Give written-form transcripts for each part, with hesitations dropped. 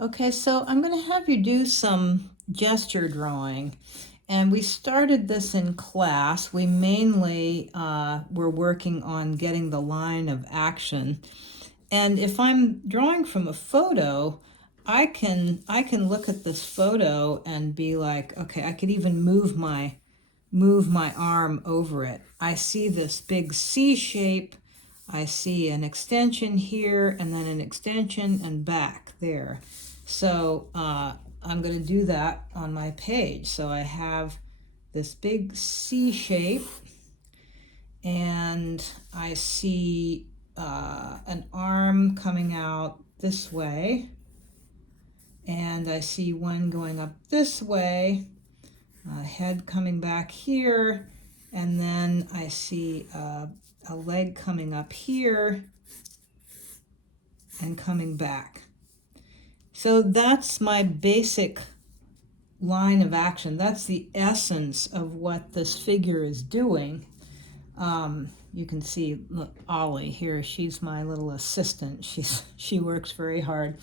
Okay, so I'm going to have you do some gesture drawing. And we started this in class. We mainly were working on getting the line of action. And if I'm drawing from a photo, I can look at this photo and be like, okay, I could even move my arm over it. I see this big C shape. I see an extension here and then an extension and back there. So I'm going to do that on my page. So I have this big C shape and I see an arm coming out this way, and I see one going up this way, head coming back here, and then I see a leg coming up here and coming back. So that's my basic line of action. That's the essence of what this figure is doing. You can see, look, Ollie here, she's my little assistant. She works very hard.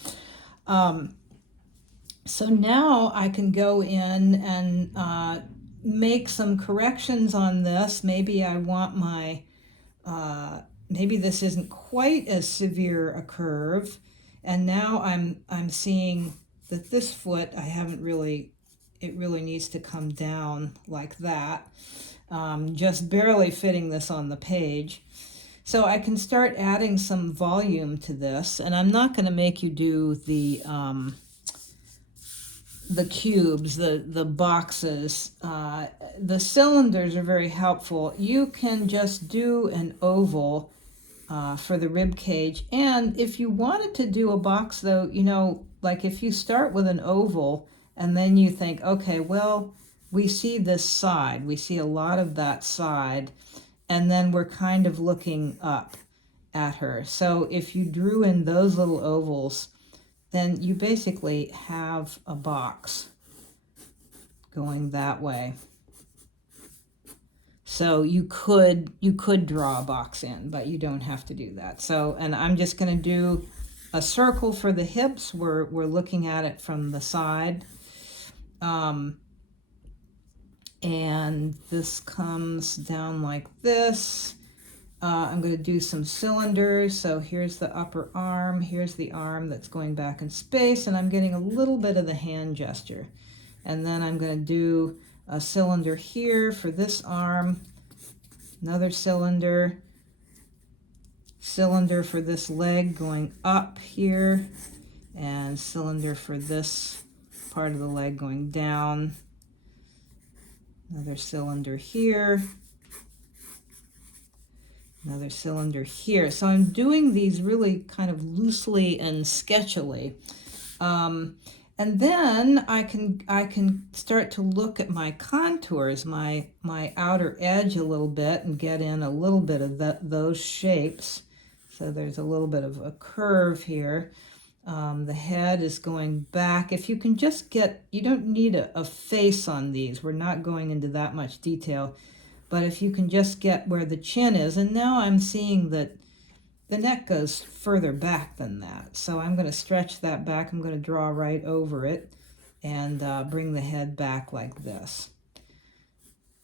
So now I can go in and make some corrections on this. Maybe I want my, maybe this isn't quite as severe a curve. And now I'm seeing that this foot, it really needs to come down like that. Just barely fitting this on the page. So I can start adding some volume to this, and I'm not going to make you do the cubes, the boxes. The cylinders are very helpful. You can just do an oval for the rib cage, and if you wanted to do a box, though, like if you start with an oval and then you think, okay, well, we see this side, we see a lot of that side, and then we're kind of looking up at her. So if you drew in those little ovals, then you basically have a box going that way. So you could draw a box in, but you don't have to do that. So, and I'm just going to do a circle for the hips. We're looking at it from the side. And this comes down like this. I'm going to do some cylinders. So here's the upper arm, here's the arm that's going back in space, and I'm getting a little bit of the hand gesture. And then I'm going to do a cylinder here for this arm, another cylinder for this leg going up here, and cylinder for this part of the leg going down, another cylinder here, another cylinder here. So I'm doing these really kind of loosely and sketchily. And then I can start to look at my contours, my outer edge a little bit, and get in a little bit of those shapes. So there's a little bit of a curve here. The head is going back. If you can just get, you don't need a face on these. We're not going into that much detail. But if you can just get where the chin is, and now I'm seeing that the neck goes further back than that. So I'm going to stretch that back. I'm going to draw right over it and bring the head back like this.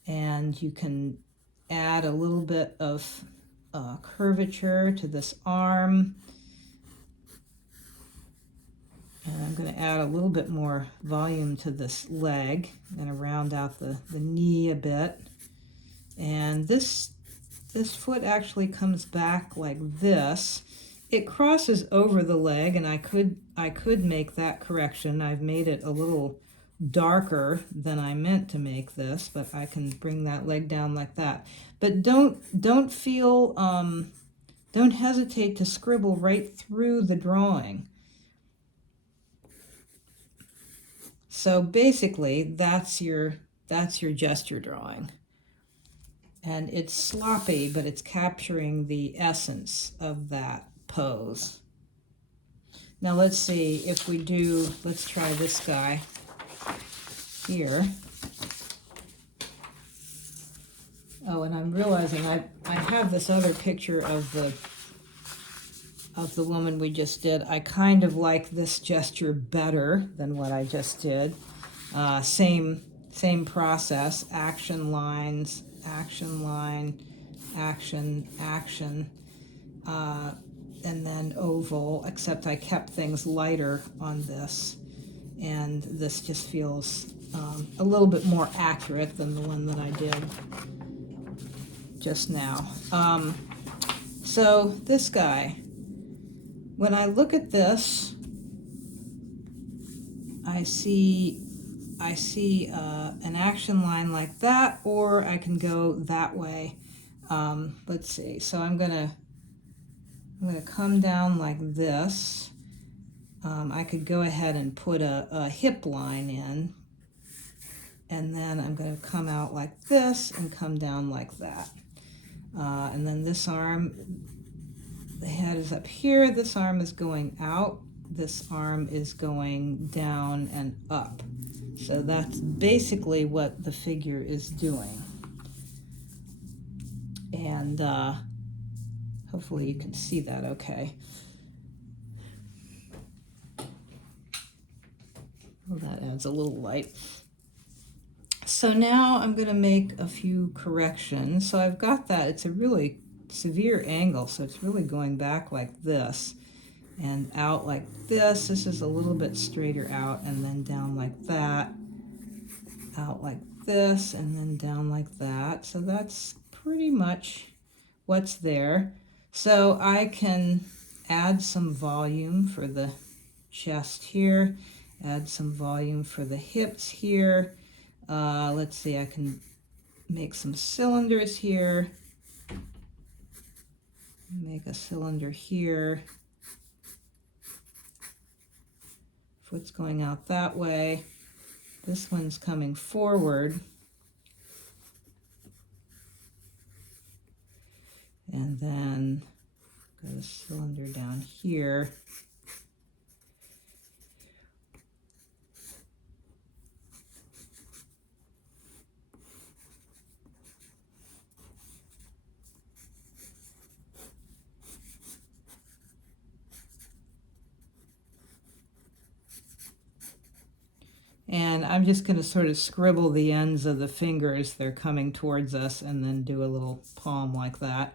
And you can add a little bit of curvature to this arm. And I'm going to add a little bit more volume to this leg. I'm going to round out the knee a bit. And this foot actually comes back like this. It crosses over the leg, and I could make that correction. I've made it a little darker than I meant to make this, but I can bring that leg down like that. But don't hesitate to scribble right through the drawing. So basically, that's your gesture drawing. And it's sloppy, but it's capturing the essence of that pose. Now let's see if we do, let's try this guy here. Oh, and I'm realizing I have this other picture of of the woman we just did. I kind of like this gesture better than what I just did. Same process, action lines, action line, action, action, and then oval, except I kept things lighter on this. And this just feels a little bit more accurate than the one that I did just now. So this guy, when I look at this, I see an action line like that, or I can go that way. Let's see. So I'm gonna come down like this. I could go ahead and put a hip line in, and then I'm going to come out like this and come down like that. And then this arm, the head is up here, this arm is going out, this arm is going down and up. So that's basically what the figure is doing. And hopefully you can see that okay. Well, that adds a little light. So now I'm going to make a few corrections. So I've got that. It's a really severe angle, so it's really going back like this and out like this. This is a little bit straighter out, and then down like that, out like this, and then down like that. So that's pretty much what's there. So I can add some volume for the chest here, add some volume for the hips here. Let's see, I can make some cylinders here, make a cylinder here, foot's going out that way, this one's coming forward, and then got a cylinder down here. And I'm just going to sort of scribble the ends of the fingers. They're coming towards us, and then do a little palm like that.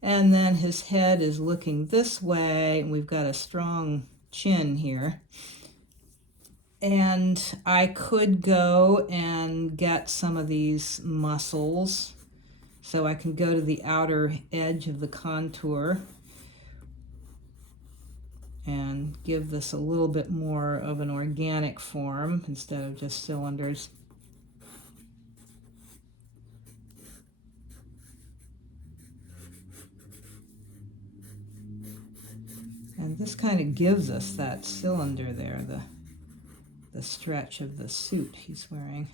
And then his head is looking this way, and we've got a strong chin here. And I could go and get some of these muscles. So I can go to the outer edge of the contour and give this a little bit more of an organic form instead of just cylinders. And this kind of gives us that cylinder there, the stretch of the suit he's wearing.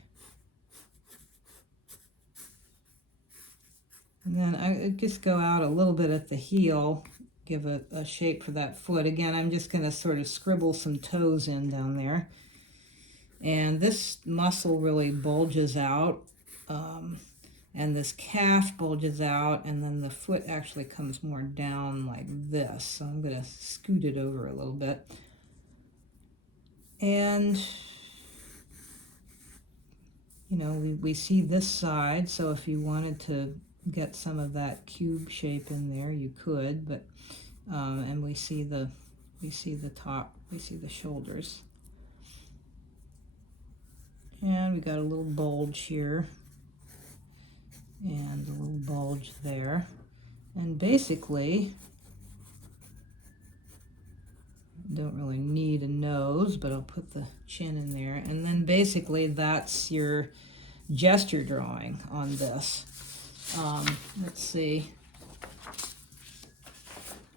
And then I just go out a little bit at the heel, give a shape for that foot. Again, I'm just going to sort of scribble some toes in down there. And this muscle really bulges out, and this calf bulges out, and then the foot actually comes more down like this. So I'm going to scoot it over a little bit. And, you know, we see this side, so if you wanted to get some of that cube shape in there, you could, but and we see the top, we see the shoulders, and we got a little bulge here and a little bulge there, and basically don't really need a nose, but I'll put the chin in there, and then basically that's your gesture drawing on this. Let's see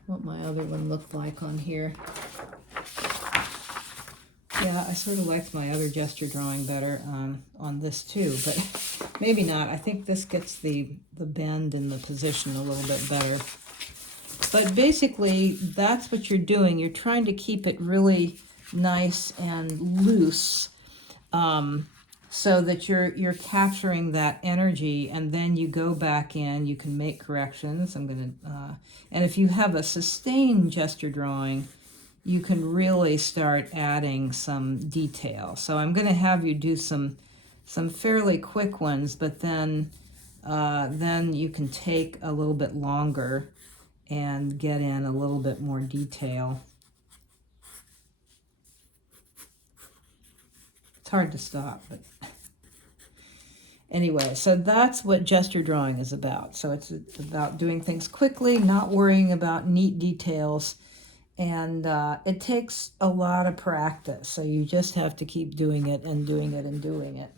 what my other one looked like on here. Yeah, I sort of liked my other gesture drawing better on this too, but maybe not. I think this gets the bend and the position a little bit better. But basically, that's what you're doing. You're trying to keep it really nice and loose. so that you're capturing that energy, and then you go back in, you can make corrections. I'm going to and if you have a sustained gesture drawing, you can really start adding some detail. So I'm going to have you do some fairly quick ones, but then you can take a little bit longer and get in a little bit more detail. It's hard to stop, but anyway, so that's what gesture drawing is about. So it's about doing things quickly, not worrying about neat details, and it takes a lot of practice. So you just have to keep doing it and doing it and doing it.